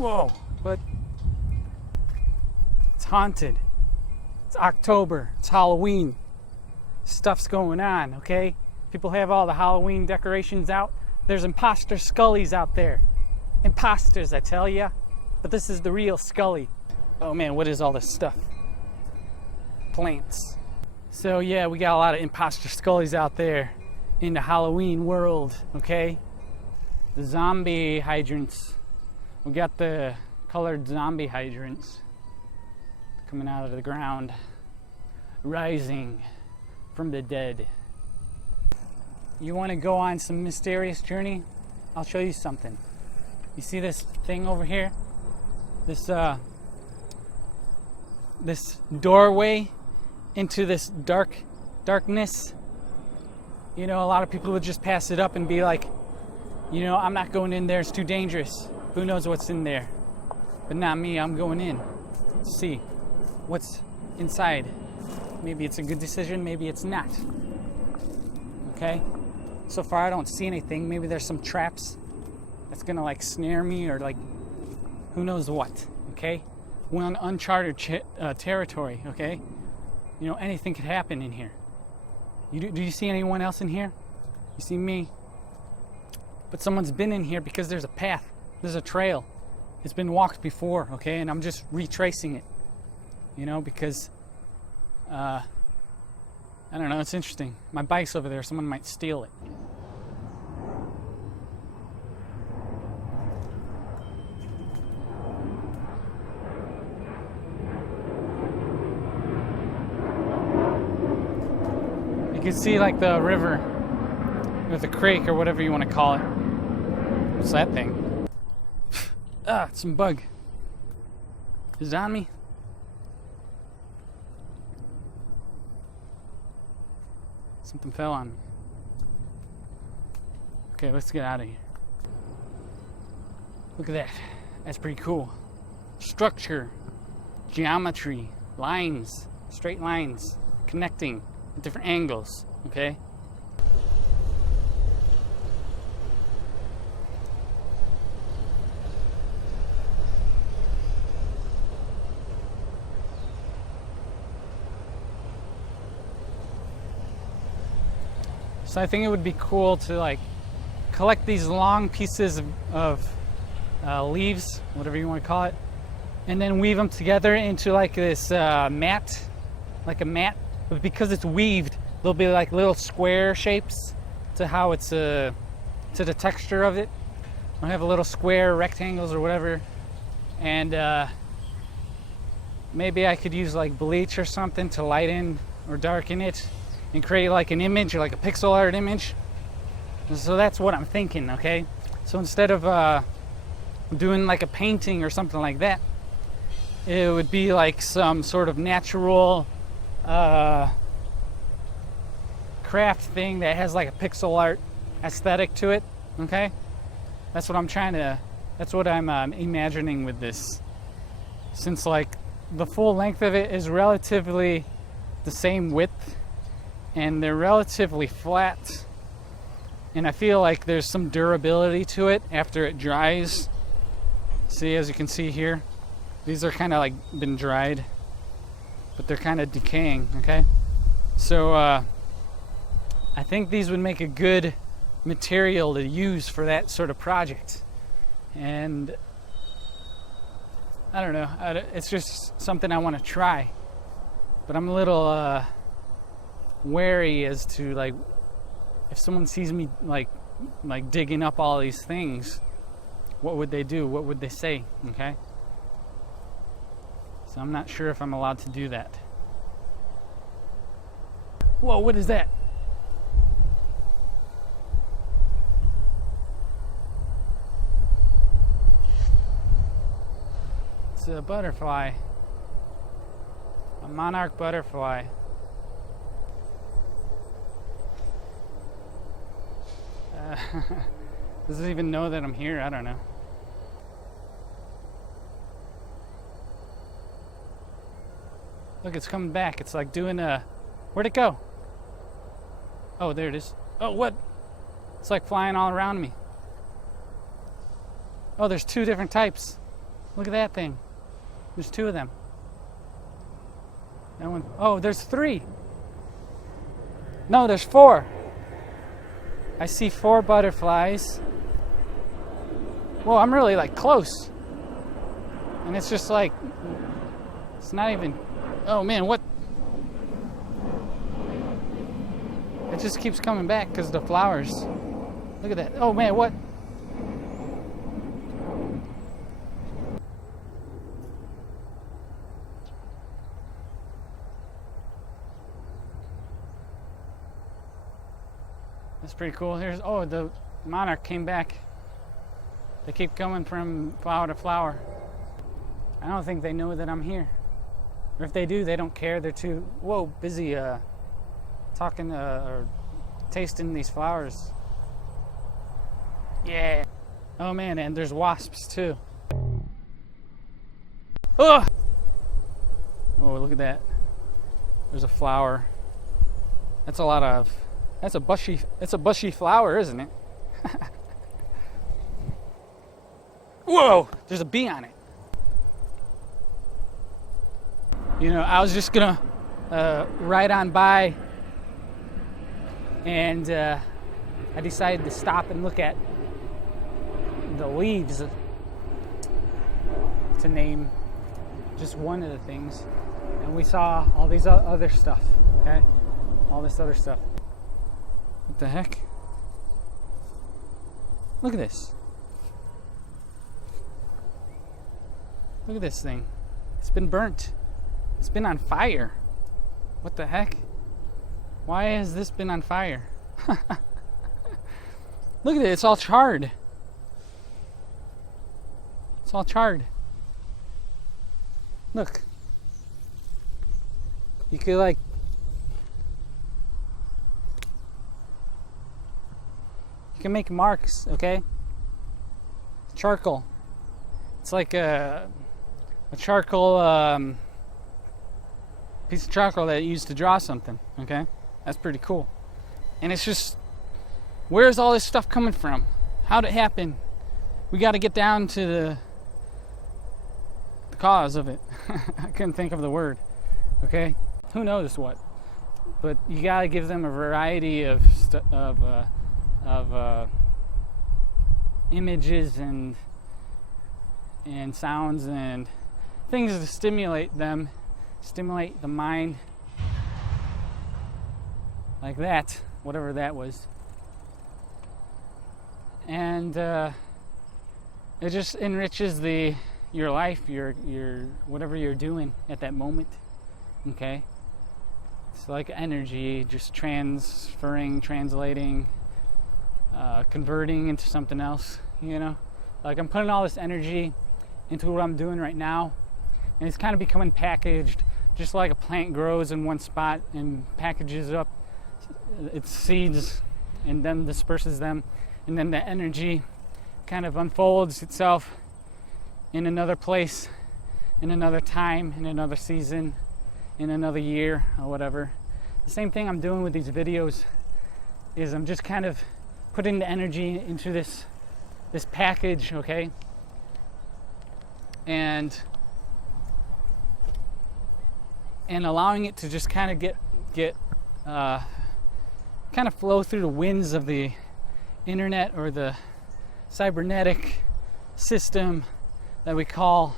Whoa, but it's haunted. It's October, it's Halloween. Stuff's going on, okay? People have all the Halloween decorations out. There's imposter Scullys out there. Imposters, I tell ya. But this is the real Skully. Oh man, what is all this stuff? Plants. So yeah, we got a lot of imposter Scullys out there in the Halloween world, okay? The zombie hydrants. We got the colored zombie hydrants coming out of the ground, rising from the dead. You want to go on some mysterious journey? I'll show you something. You see this thing over here? This doorway into this darkness. You know, a lot of people would just pass it up and be like, you know, I'm not going in there, it's too dangerous. Who knows what's in there? But not me, I'm going in. Let's see what's inside. Maybe it's a good decision, maybe it's not. Okay? So far I don't see anything. Maybe there's some traps that's gonna like snare me or like who knows what, okay? We're on uncharted territory, okay? You know, anything could happen in here. Do you see anyone else in here? You see me? But someone's been in here because there's a path, there's a trail. It's been walked before, okay? And I'm just retracing it, you know, because, I don't know, it's interesting. My bike's over there, someone might steal it. You can see like the river, or the creek, or whatever you want to call it. What's that thing? It's some bug. Is it on me? Something fell on me. Okay, let's get out of here. Look at that. That's pretty cool. Structure, geometry, lines, straight lines, connecting at different angles, okay? So I think it would be cool to like collect these long pieces of leaves, whatever you want to call it, and then weave them together into like this mat, like a mat. But because it's weaved, there'll be like little square shapes to how it's to the texture of it. I'll have a little square rectangles or whatever, and maybe I could use like bleach or something to lighten or darken it and create like an image or like a pixel art image. So that's what I'm thinking, okay? So instead of doing like a painting or something like that, it would be like some sort of natural craft thing that has like a pixel art aesthetic to it, okay? That's what I'm imagining with this. Since like the full length of it is relatively the same width, and they're relatively flat, and I feel like there's some durability to it after it dries. See, as you can see here, these are kind of like been dried, but they're kind of decaying, okay? So I think these would make a good material to use for that sort of project. And I don't know, it's just something I want to try, but I'm a little wary as to like if someone sees me like digging up all these things, what would they do? What would they say? Okay, so I'm not sure if I'm allowed to do that. Whoa, what is that? It's a butterfly, a monarch butterfly. Does it even know that I'm here? I don't know. Look, it's coming back. It's like doing a... Where'd it go? Oh, there it is. Oh, what? It's like flying all around me. Oh, there's two different types. Look at that thing. There's 2 of them. That one. Oh, there's 3. No, there's 4. I see 4 butterflies. Whoa, I'm really like close. And it's just like, it's not even, oh man, what? It just keeps coming back because of the flowers. Look at that. Oh man, what? That's pretty cool. Here's, oh, the monarch came back. They keep coming from flower to flower. I don't think they know that I'm here. Or if they do, they don't care. They're too, busy talking or tasting these flowers. Yeah. Oh man, and there's wasps too. Oh! Oh, look at that. There's a flower. That's a bushy flower, isn't it? Whoa, there's a bee on it. You know, I was just gonna ride on by, and I decided to stop and look at the leaves to name just one of the things. And we saw all these other stuff, okay? All this other stuff. What the heck? Look at this. Look at this thing. It's been burnt. It's been on fire. What the heck? Why has this been on fire? Look at it. It's all charred. It's all charred. Look. You could like... You can make marks, okay? Charcoal. It's like a charcoal piece of charcoal that you used to draw something, okay? That's pretty cool. And it's just, where's all this stuff coming from? How'd it happen? We got to get down to the cause of it. I couldn't think of the word, okay? Who knows what? But you got to give them a variety of images and sounds and things to stimulate them, stimulate the mind, like that, whatever that was. And it just enriches your life, your whatever you're doing at that moment. Okay, it's like energy, just transferring, translating, converting into something else. You know, like I'm putting all this energy into what I'm doing right now, and it's kind of becoming packaged, just like a plant grows in one spot and packages up its seeds and then disperses them, and then the energy kind of unfolds itself in another place, in another time, in another season, in another year, or whatever. The same thing I'm doing with these videos is I'm just kind of putting the energy into this package, okay? And allowing it to just kind of get kind of flow through the winds of the internet or the cybernetic system that we call,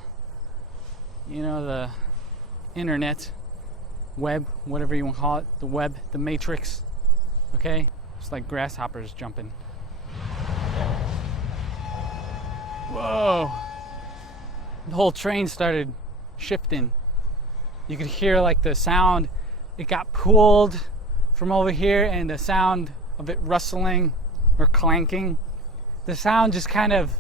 you know, the internet, web, whatever you want to call it, the web, the matrix, okay? It's like grasshoppers jumping. Whoa! The whole train started shifting. You could hear like the sound, it got pulled from over here, and the sound of it rustling or clanking, the sound just kind of,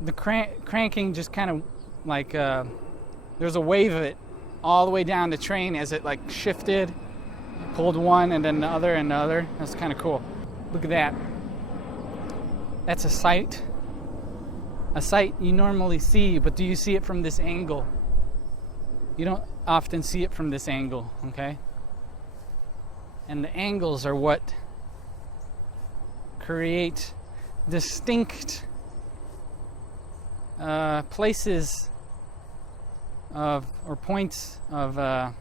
the cranking just kind of like, there's a wave of it all the way down the train as it like shifted, pulled one and then the other and the other. That's kind of cool. Look at that. That's a sight you normally see, but do you see it from this angle? You don't often see it from this angle, okay? And the angles are what create distinct places of, or points of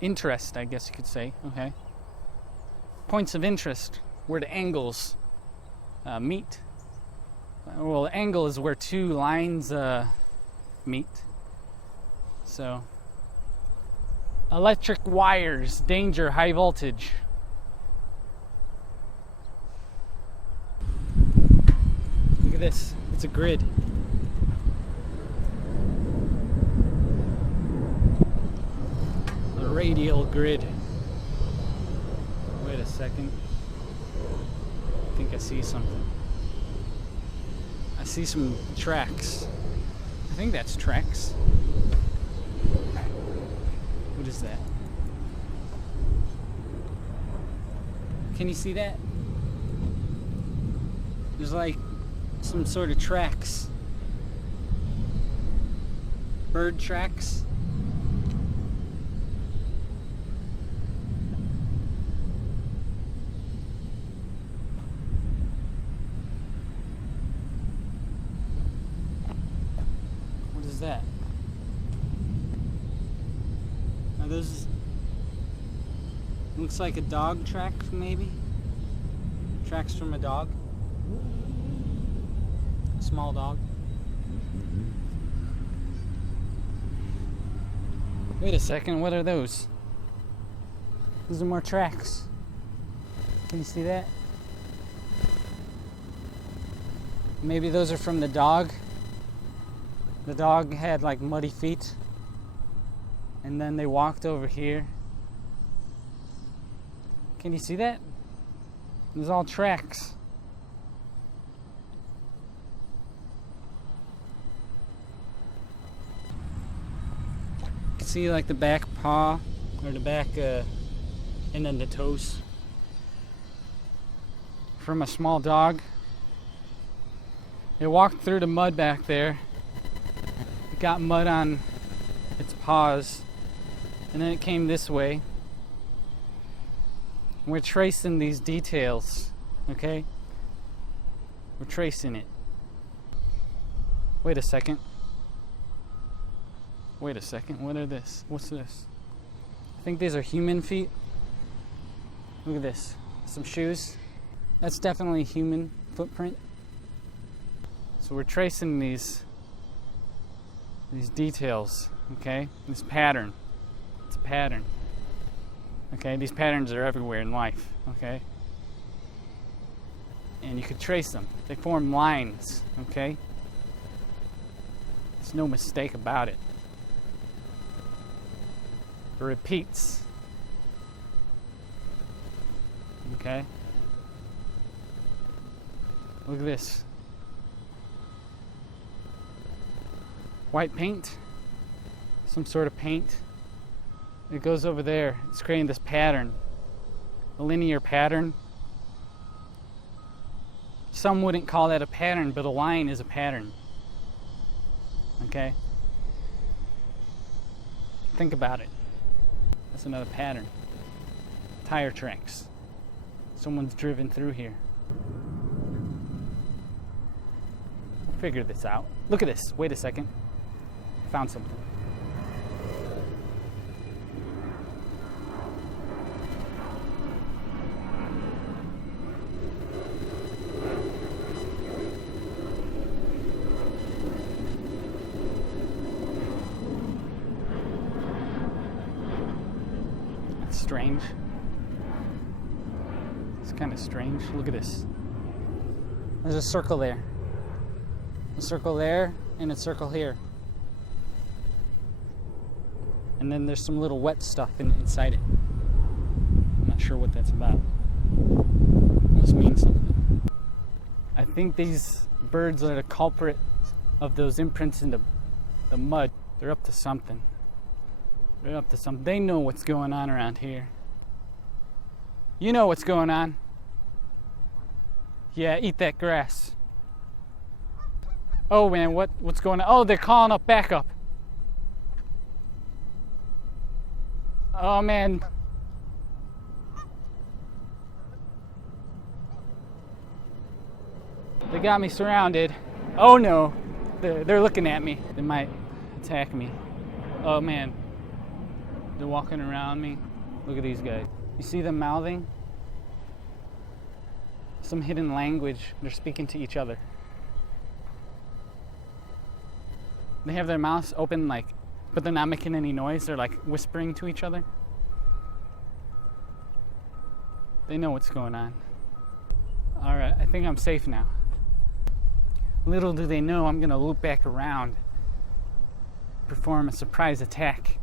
interest, I guess you could say. Okay. Points of interest where the angles meet. Well, the angle is where two lines meet. So, electric wires, danger, high voltage. Look at this. It's a grid. A radial grid. Wait a second. I think I see something. I see some tracks. I think that's tracks. What is that? Can you see that? There's like some sort of tracks. Bird tracks. What is that? Are those... Looks like a dog track, maybe? Tracks from a dog. Small dog. Wait a second, what are those? Those are more tracks. Can you see that? Maybe those are from the dog. The dog had like muddy feet. And then they walked over here. Can you see that? There's all tracks. You can see like the back paw, or the back, and then the toes from a small dog. It walked through the mud back there. It got mud on its paws, and then it came this way. We're tracing these details, okay? We're tracing it. Wait a second. Wait a second, what are this? What's this? I think these are human feet. Look at this, some shoes. That's definitely a human footprint. So we're tracing these details, okay? This pattern, it's a pattern. Okay, these patterns are everywhere in life, okay? And you could trace them. They form lines, okay? There's no mistake about it. It repeats. Okay? Look at this. White paint. Some sort of paint. It goes over there. It's creating this pattern. A linear pattern. Some wouldn't call that a pattern, but a line is a pattern. Okay? Think about it. That's another pattern. Tire tracks. Someone's driven through here. We'll figure this out. Look at this. Wait a second. Found something. Strange. It's kind of strange. Look at this. There's a circle there. A circle there and a circle here. And then there's some little wet stuff inside it. I'm not sure what that's about. It must mean something. I think these birds are the culprit of those imprints in the mud. They're up to something. They're up to something. They know what's going on around here. You know what's going on. Yeah, eat that grass. Oh man, what's going on? Oh, they're calling up backup. Oh man. They got me surrounded. Oh no. They're looking at me. They might attack me. Oh man, they're walking around me. Look at these guys. You see them mouthing? Some hidden language. They're speaking to each other. They have their mouths open, like, but they're not making any noise. They're like whispering to each other. They know what's going on. All right, I think I'm safe now. Little do they know I'm gonna loop back around, perform a surprise attack.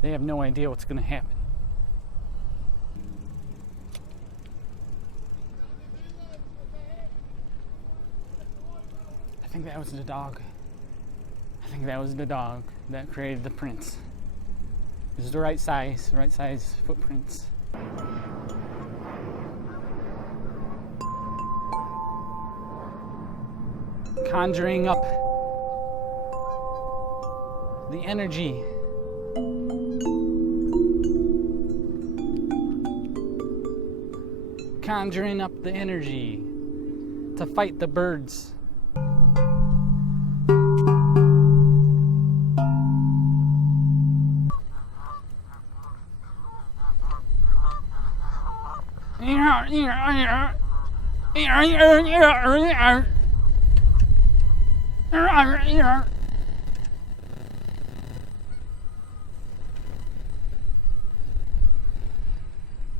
They have no idea what's gonna happen. I think that was the dog. I think that was the dog that created the prints. It was the right size footprints. Conjuring up the energy. Conjuring up the energy to fight the birds.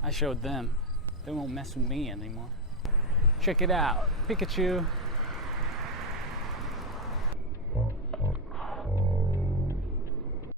I showed them. They won't mess with me anymore. Check it out. Pikachu.